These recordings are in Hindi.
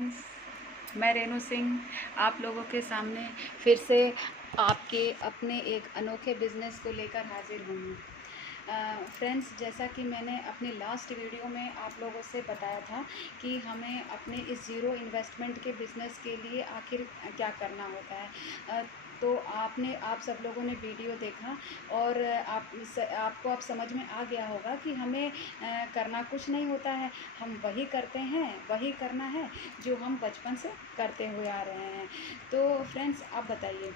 मैं रेणु सिंह आप लोगों के सामने फिर से आपके अपने एक अनोखे बिज़नेस को लेकर हाजिर हुई हूँ। फ्रेंड्स, जैसा कि मैंने अपने लास्ट वीडियो में आप लोगों से बताया था कि हमें अपने इस ज़ीरो इन्वेस्टमेंट के बिज़नेस के लिए आखिर क्या करना होता है। तो आप सब लोगों ने वीडियो देखा और आपको अब समझ में आ गया होगा कि हमें करना कुछ नहीं होता है। हम वही करते हैं, वही करना है जो हम बचपन से करते हुए आ रहे हैं। तो फ्रेंड्स, आप बताइए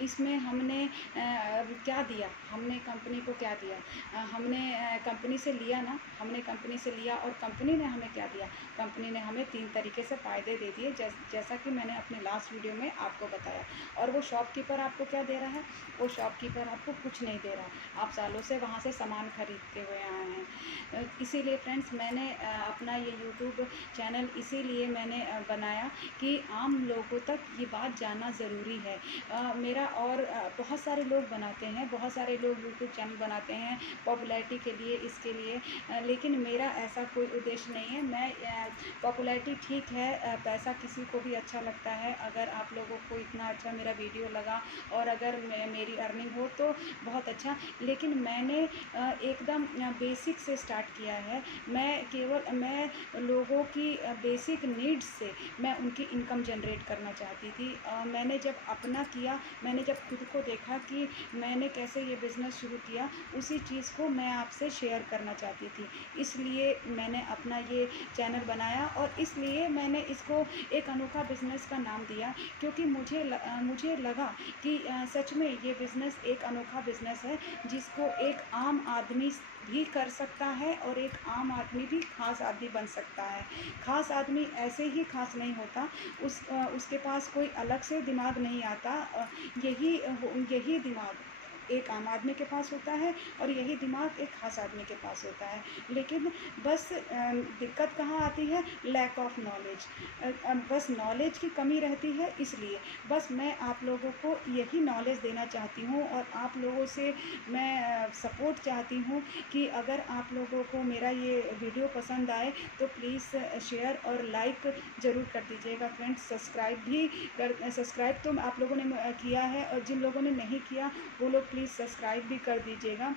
इसमें हमने क्या दिया, हमने कंपनी को क्या दिया? हमने कंपनी से लिया ना, हमने कंपनी से लिया और कंपनी ने हमें क्या दिया? कंपनी ने हमें 3 तरीके से फ़ायदे दे दिए, जैसा कि मैंने अपने लास्ट वीडियो में आपको बताया। और वो शॉपकीपर आपको क्या दे रहा है? वो शॉपकीपर आपको कुछ नहीं दे रहा। आप सालों से वहाँ से सामान खरीदते हुए आए हैं। इसीलिए फ्रेंड्स, मैंने अपना ये यूट्यूब चैनल इसीलिए मैंने बनाया कि आम लोगों तक ये बात जानना ज़रूरी है। मेरा और बहुत सारे लोग बनाते हैं, बहुत सारे लोग यूट्यूब चैनल बनाते हैं पॉपुलैरिटी के लिए, इसके लिए, लेकिन मेरा ऐसा कोई उद्देश्य नहीं है। मैं पॉपुलैरिटी ठीक है, पैसा किसी को भी अच्छा लगता है। अगर आप लोगों को इतना अच्छा मेरा वीडियो लगा और अगर मेरी अर्निंग हो तो बहुत अच्छा, लेकिन मैंने एकदम बेसिक से स्टार्ट किया है। मैं लोगों की बेसिक नीड्स से मैं उनकी इनकम जनरेट करना चाहती थी। मैंने जब अपना किया, मैंने जब खुद को देखा कि मैंने कैसे ये बिज़नेस शुरू किया, उसी चीज़ को मैं आपसे शेयर करना चाहती थी। इसलिए मैंने अपना ये चैनल बनाया और इसलिए मैंने इसको एक अनोखा बिज़नेस का नाम दिया, क्योंकि मुझे लगा कि सच में ये बिज़नेस एक अनोखा बिज़नेस है, जिसको एक आम आदमी भी कर सकता है और एक आम आदमी भी ख़ास आदमी बन सकता है। ख़ास आदमी ऐसे ही ख़ास नहीं होता, उसके पास कोई अलग से दिमाग नहीं आता। यही दिमाग एक आम आदमी के पास होता है और यही दिमाग एक ख़ास आदमी के पास होता है। लेकिन बस दिक्कत कहाँ आती है? Lack of knowledge. बस नॉलेज की कमी रहती है, इसलिए बस मैं आप लोगों को यही नॉलेज देना चाहती हूँ और आप लोगों से मैं सपोर्ट चाहती हूँ कि अगर आप लोगों को मेरा ये वीडियो पसंद आए तो प्लीज़ शेयर और लाइक ज़रूर कर दीजिएगा फ्रेंड्स। सब्सक्राइब तो आप लोगों ने किया है, और जिन लोगों ने नहीं किया वो लोग प्लीज़ सब्सक्राइब भी कर दीजिएगा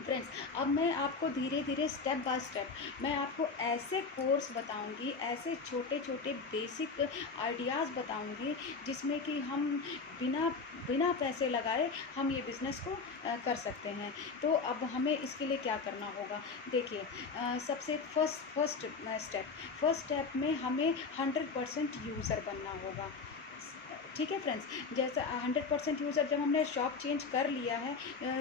फ्रेंड्स। अब मैं आपको धीरे धीरे स्टेप बाय स्टेप मैं आपको ऐसे कोर्स बताऊंगी, ऐसे छोटे छोटे बेसिक आइडियाज़ बताऊंगी, जिसमें कि हम बिना बिना पैसे लगाए हम ये बिज़नेस को कर सकते हैं। तो अब हमें इसके लिए क्या करना होगा? देखिए, सबसे फर्स्ट स्टेप में हमें 100% यूज़र बनना होगा। ठीक है फ्रेंड्स, जैसा 100% यूज़र जब हमने शॉप चेंज कर लिया है,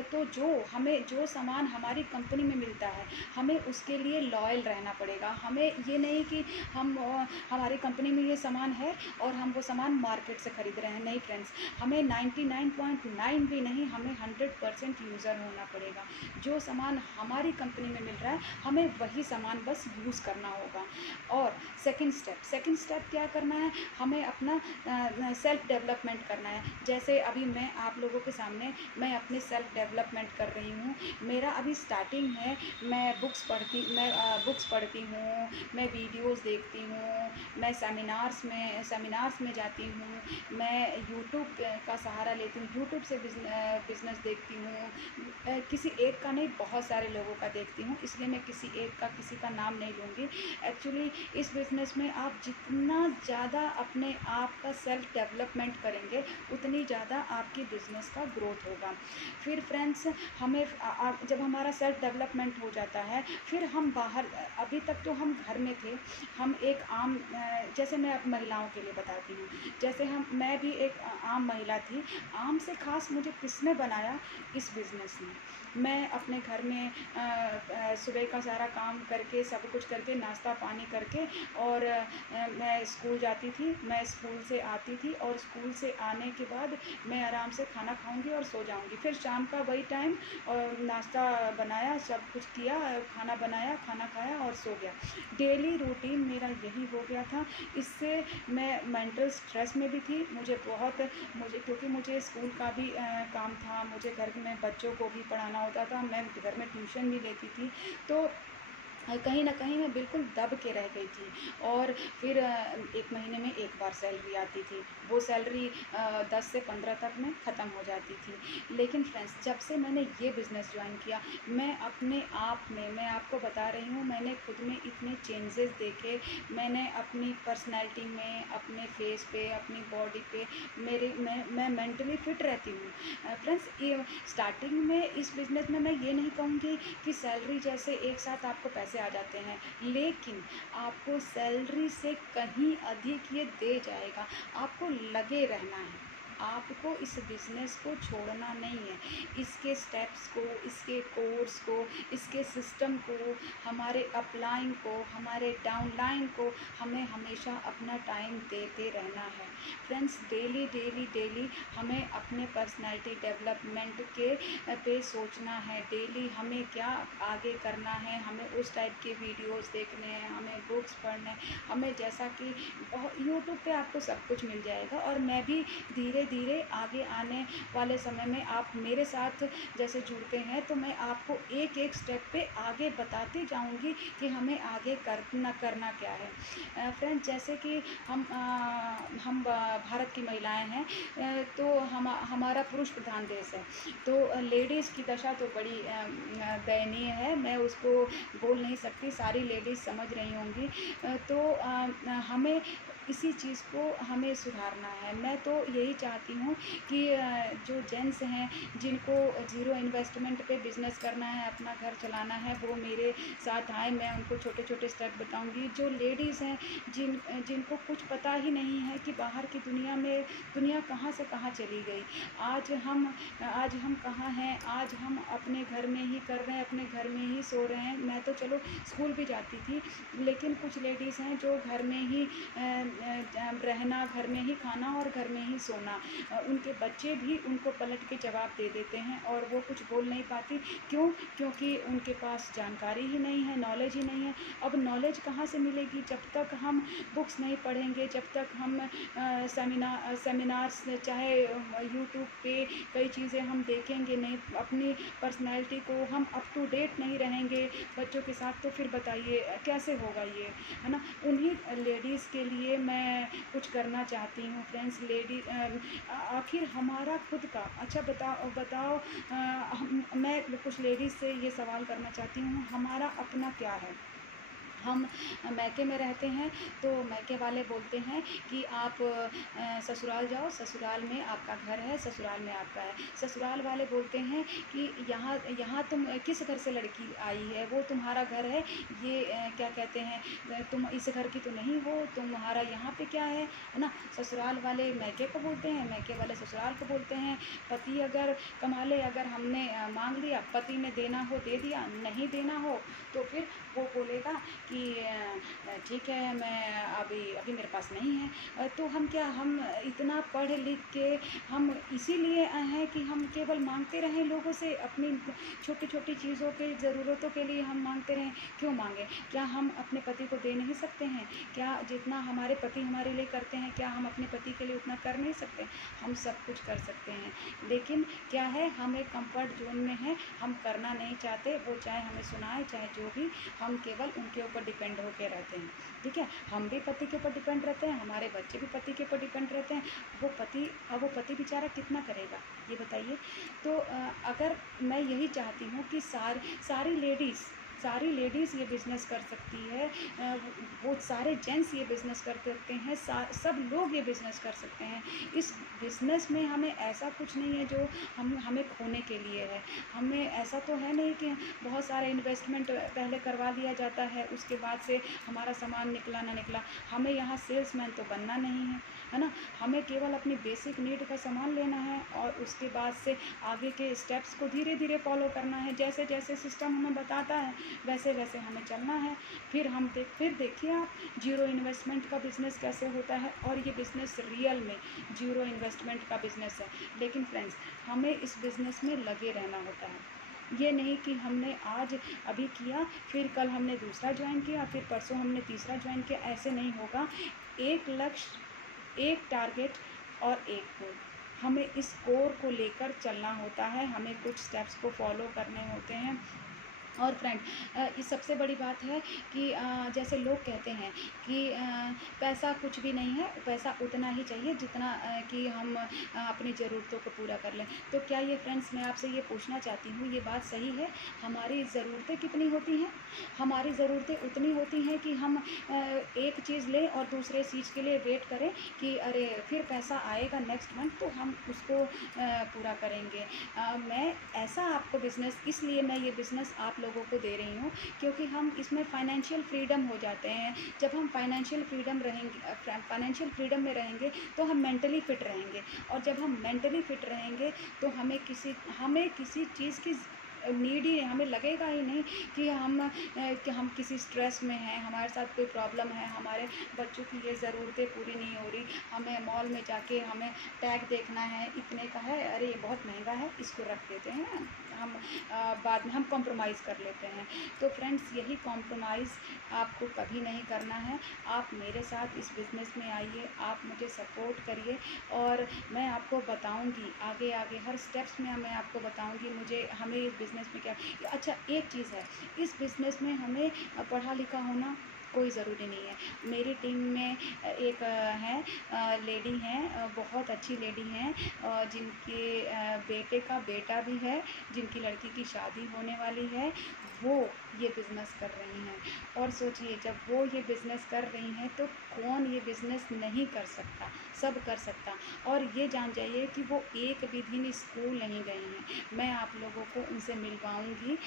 तो जो सामान हमारी कंपनी में मिलता है, हमें उसके लिए लॉयल रहना पड़ेगा। हमें ये नहीं कि हमारी कंपनी में ये सामान है और हम वो सामान मार्केट से ख़रीद रहे हैं। नहीं फ्रेंड्स, हमें 99.9 भी नहीं, हमें 100% यूज़र होना पड़ेगा। जो सामान हमारी कंपनी में मिल रहा है, हमें वही सामान बस यूज़ करना होगा। और सेकंड स्टेप क्या करना है? हमें अपना सेल्फ डेवलपमेंट करना है। जैसे अभी मैं आप लोगों के सामने मैं अपने सेल्फ डेवलपमेंट कर रही हूँ। मेरा अभी स्टार्टिंग है। मैं बुक्स पढ़ती हूँ, मैं वीडियोज़ देखती हूँ, मैं सेमिनार्स में जाती हूँ, मैं यूट्यूब का सहारा लेती हूँ, यूट्यूब से बिज़नेस देखती हूँ। किसी एक का नहीं, बहुत सारे लोगों का देखती हूँ, इसलिए मैं किसी का नाम नहीं लूँगी। एक्चुअली इस बिज़नेस में आप जितना ज़्यादा अपने आप का सेल्फ डेवलपमेंट करेंगे, उतनी ज़्यादा आपकी बिज़नेस का ग्रोथ होगा। फिर फ्रेंड्स, हमें जब हमारा सेल्फ डेवलपमेंट हो जाता है, फिर हम बाहर, अभी तक तो हम घर में थे, हम एक आम जैसे मैं अब महिलाओं के लिए बताती हूँ, जैसे मैं भी एक आम महिला थी। आम से ख़ास मुझे किसने बनाया? इस बिज़नेस ने। मैं अपने घर में सुबह का सारा काम करके, सब कुछ करके, नाश्ता पानी करके, और मैं स्कूल जाती थी। मैं स्कूल से आती थी और स्कूल से आने के बाद मैं आराम से खाना खाऊंगी और सो जाऊंगी। फिर शाम का वही टाइम, और नाश्ता बनाया, सब कुछ किया, खाना बनाया, खाना खाया और सो गया। डेली रूटीन मेरा यही हो गया था। इससे मैं मेंटल स्ट्रेस में भी थी। क्योंकि मुझे स्कूल का भी काम था, मुझे घर में बच्चों को भी पढ़ाना होता था, मैं घर में ट्यूशन भी लेती थी। तो कहीं न कहीं मैं बिल्कुल दब के रह गई थी। और फिर 1 महीने में 1 बार सैलरी आती थी। वो सैलरी 10 से 15 तक में ख़त्म हो जाती थी। लेकिन फ्रेंड्स, जब से मैंने ये बिज़नेस जॉइन किया, मैं अपने आप में, मैं आपको बता रही हूँ, मैंने खुद में इतने चेंजेज़ देखे। मैंने अपनी पर्सनैलिटी में, अपने फेस पे, अपनी बॉडी पे, मैं मेंटली फिट रहती हूँ। फ्रेंड्स, ये स्टार्टिंग में इस बिज़नेस में मैं ये नहीं कहूँगी कि सैलरी जैसे एक साथ आपको पैसे आ जाते हैं, लेकिन आपको सैलरी से कहीं अधिक ये दे जाएगा। आपको लगे रहना है, आपको इस बिज़नेस को छोड़ना नहीं है। इसके स्टेप्स को, इसके कोर्स को, इसके सिस्टम को, हमारे अपलाइन को, हमारे डाउनलाइन को हमें हमेशा अपना टाइम देते रहना है। फ्रेंड्स, डेली डेली डेली हमें अपने पर्सनैलिटी डेवलपमेंट के पे सोचना है। डेली हमें क्या आगे करना है, हमें उस टाइप के वीडियोस देखने हैं, हमें बुक्स पढ़ने हैं, हमें जैसा कि यूट्यूब पे आपको सब कुछ मिल जाएगा। और मैं भी धीरे धीरे आगे आने वाले समय में, आप मेरे साथ जैसे जुड़ते हैं, तो मैं आपको एक एक स्टेप पे आगे बताती जाऊंगी कि हमें आगे करना क्या है। फ्रेंड्स, जैसे कि हम भारत की महिलाएं हैं, तो हमारा पुरुष प्रधान देश है। तो लेडीज़ की दशा तो बड़ी दयनीय है। मैं उसको बोल नहीं सकती, सारी लेडीज़ समझ रही होंगी। हमें इसी चीज़ को हमें सुधारना है। मैं तो यही चाहती हूँ कि जो जेंट्स हैं, जिनको ज़ीरो इन्वेस्टमेंट पे बिज़नेस करना है, अपना घर चलाना है, वो मेरे साथ आएँ। मैं उनको छोटे छोटे स्टेप बताऊँगी। जो लेडीज़ हैं, जिनको कुछ पता ही नहीं है कि बाहर की दुनिया कहाँ से कहाँ चली गई। आज हम कहाँ हैं, आज हम अपने घर में ही कर रहे हैं, अपने घर में ही सो रहे हैं। मैं तो चलो स्कूल भी जाती थी, लेकिन कुछ लेडीज़ हैं जो घर में ही रहना, घर में ही खाना और घर में ही सोना। उनके बच्चे भी उनको पलट के जवाब दे देते हैं और वो कुछ बोल नहीं पाती। क्यों? क्योंकि उनके पास जानकारी ही नहीं है, नॉलेज ही नहीं है। अब नॉलेज कहाँ से मिलेगी? जब तक हम बुक्स नहीं पढ़ेंगे, जब तक हम सेमिनार्स, चाहे यूट्यूब पे कई चीज़ें हम देखेंगे नहीं, अपनी पर्सनैलिटी को हम अप टू डेट नहीं रहेंगे बच्चों के साथ, तो फिर बताइए कैसे होगा ये, है ना। उन्हीं लेडीज़ के लिए मैं कुछ करना चाहती हूँ। फ्रेंड्स, आखिर हमारा खुद का, अच्छा बताओ, मैं कुछ लेडीज़ से ये सवाल करना चाहती हूँ, हमारा अपना क्या है? हम मायके में रहते हैं, तो मायके वाले बोलते हैं कि आप ससुराल जाओ, ससुराल में आपका घर है, ससुराल में आपका है। ससुराल वाले बोलते हैं कि यहाँ यहाँ तुम किस घर से लड़की आई है, वो तुम्हारा घर है, ये क्या कहते हैं, तुम इस घर की तो नहीं हो, तुम्हारा यहाँ पे क्या है ना। ससुराल वाले मायके को बोलते हैं, मायके वाले ससुराल को बोलते हैं। पति अगर कमा ले, अगर हमने मांग लिया, पति ने देना हो दे दिया, नहीं देना हो तो फिर वो बोलेगा कि ठीक है, मैं अभी मेरे पास नहीं है। तो हम इतना पढ़ लिख के हम इसीलिए आए हैं कि हम केवल मांगते रहें लोगों से, अपनी छोटी छोटी चीज़ों के ज़रूरतों के लिए हम मांगते रहें। क्यों मांगे? क्या हम अपने पति को दे नहीं सकते हैं? क्या जितना हमारे पति हमारे लिए करते हैं, क्या हम अपने पति के लिए उतना कर नहीं सकते? हम सब कुछ कर सकते हैं, लेकिन क्या है, हम एक कंफर्ट जोन में हैं, हम करना नहीं चाहते। वो चाहे हमें सुनाए, चाहे जो भी, हम केवल उनके ऊपर डिपेंड होकर रहते हैं। ठीक है, हम भी पति के ऊपर डिपेंड रहते हैं, हमारे बच्चे भी पति के ऊपर डिपेंड रहते हैं। वो पति बेचारा कितना करेगा, ये बताइए। तो अगर मैं यही चाहती हूँ कि सारी लेडीज़ ये बिज़नेस कर सकती है, वो सारे जेंट्स ये बिज़नेस कर सकते हैं, सब लोग ये बिज़नेस कर सकते हैं। इस बिज़नेस में हमें ऐसा कुछ नहीं है जो हमें खोने के लिए है। हमें ऐसा तो है नहीं कि बहुत सारा इन्वेस्टमेंट पहले करवा लिया जाता है, उसके बाद से हमारा सामान निकला ना निकला। हमें यहाँ सेल्समैन तो बनना नहीं है ना। हमें केवल अपनी बेसिक नीड का सामान लेना है और उसके बाद से आगे के स्टेप्स को धीरे धीरे फॉलो करना है। जैसे जैसे सिस्टम हमें बताता है, वैसे वैसे हमें चलना है। फिर देखिए आप, जीरो इन्वेस्टमेंट का बिज़नेस कैसे होता है, और ये बिज़नेस रियल में जीरो इन्वेस्टमेंट का बिज़नेस है। लेकिन फ्रेंड्स, हमें इस बिज़नेस में लगे रहना होता है। ये नहीं कि हमने आज अभी किया, फिर कल हमने दूसरा ज्वाइन किया, फिर परसों हमने तीसरा ज्वाइन किया, ऐसे नहीं होगा। एक लक्ष्य, एक टारगेट और एक गोल, हमें इस कोर को लेकर चलना होता है। हमें कुछ स्टेप्स को फॉलो करने होते हैं। और फ्रेंड इस सबसे बड़ी बात है कि जैसे लोग कहते हैं कि पैसा कुछ भी नहीं है, पैसा उतना ही चाहिए जितना कि हम अपनी ज़रूरतों को पूरा कर लें। तो क्या ये फ्रेंड्स, मैं आपसे ये पूछना चाहती हूँ, ये बात सही है? हमारी ज़रूरतें कितनी होती हैं? हमारी ज़रूरतें उतनी होती हैं कि हम एक चीज़ लें और दूसरे चीज़ के लिए वेट करें कि अरे फिर पैसा आएगा नेक्स्ट मंथ तो हम उसको पूरा करेंगे। मैं ऐसा आपको बिज़नेस, इसलिए मैं ये बिज़नेस आप लोगों को दे रही हूँ क्योंकि हम इसमें फाइनेंशियल फ्रीडम हो जाते हैं। जब हम फाइनेंशियल फ्रीडम रहेंगे, फाइनेंशियल फ्रीडम में रहेंगे तो हम मेंटली फिट रहेंगे, और जब हम मेंटली फिट रहेंगे तो हमें किसी चीज़ की नीड ही, हमें लगेगा ही नहीं कि हम किसी स्ट्रेस में हैं, हमारे साथ कोई प्रॉब्लम है, हमारे बच्चों की ये ज़रूरतें पूरी नहीं हो रही, हमें मॉल में जाके हमें टैग देखना है, इतने का है, अरे ये बहुत महंगा है, इसको रख देते हैं हम, बाद में हम कॉम्प्रोमाइज़ कर लेते हैं। तो फ्रेंड्स, यही कॉम्प्रोमाइज़ आपको कभी नहीं करना है। आप मेरे साथ इस बिज़नेस में आइए, आप मुझे सपोर्ट करिए, और मैं आपको बताऊंगी आगे आगे हर स्टेप्स में, मैं आपको बताऊंगी हमें इस बिज़नेस में क्या। अच्छा, एक चीज़ है, इस बिज़नेस में हमें पढ़ा लिखा होना कोई ज़रूरी नहीं है। मेरी टीम में एक लेडी हैं, बहुत अच्छी लेडी हैं, जिनके बेटे का बेटा भी है, जिनकी लड़की की शादी होने वाली है, वो ये बिज़नेस कर रही हैं। और सोचिए, जब वो ये बिज़नेस कर रही हैं तो कौन ये बिज़नेस नहीं कर सकता, सब कर सकता। और ये जान जाइए कि वो एक भी दिन स्कूल नहीं गई हैं। मैं आप लोगों को उनसे मिलवाऊँगी,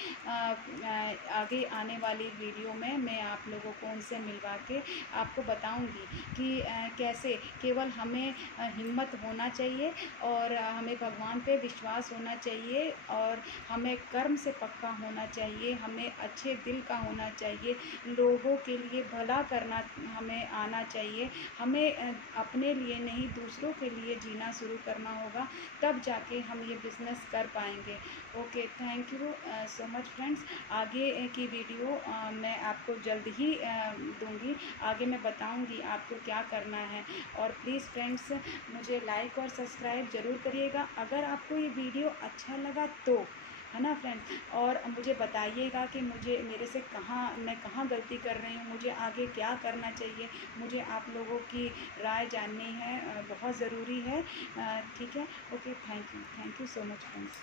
आगे आने वाली वीडियो में मैं आप लोगों को उनसे मिलवा के आपको बताऊँगी कि कैसे केवल हमें हिम्मत होना चाहिए, और हमें भगवान पे विश्वास होना चाहिए, और हमें कर्म से पक्का होना चाहिए, हमें अच्छे दिल का होना चाहिए, लोगों के लिए भला करना हमें आना चाहिए, हमें अपने लिए नहीं दूसरों के लिए जीना शुरू करना होगा, तब जाके हम ये बिज़नेस कर पाएंगे। Okay, thank you so much friends. आगे की वीडियो मैं आपको जल्द ही दूंगी, आगे मैं बताऊंगी आपको क्या करना है। और प्लीज़ फ्रेंड्स, मुझे लाइक और सब्सक्राइब ज़रूर करिएगा अगर आपको ये वीडियो अच्छा लगा तो, है ना फ्रेंड। और मुझे बताइएगा कि मैं कहाँ गलती कर रही हूँ, मुझे आगे क्या करना चाहिए, मुझे आप लोगों की राय जाननी है, बहुत ज़रूरी है। ठीक है, okay, thank you so much friends.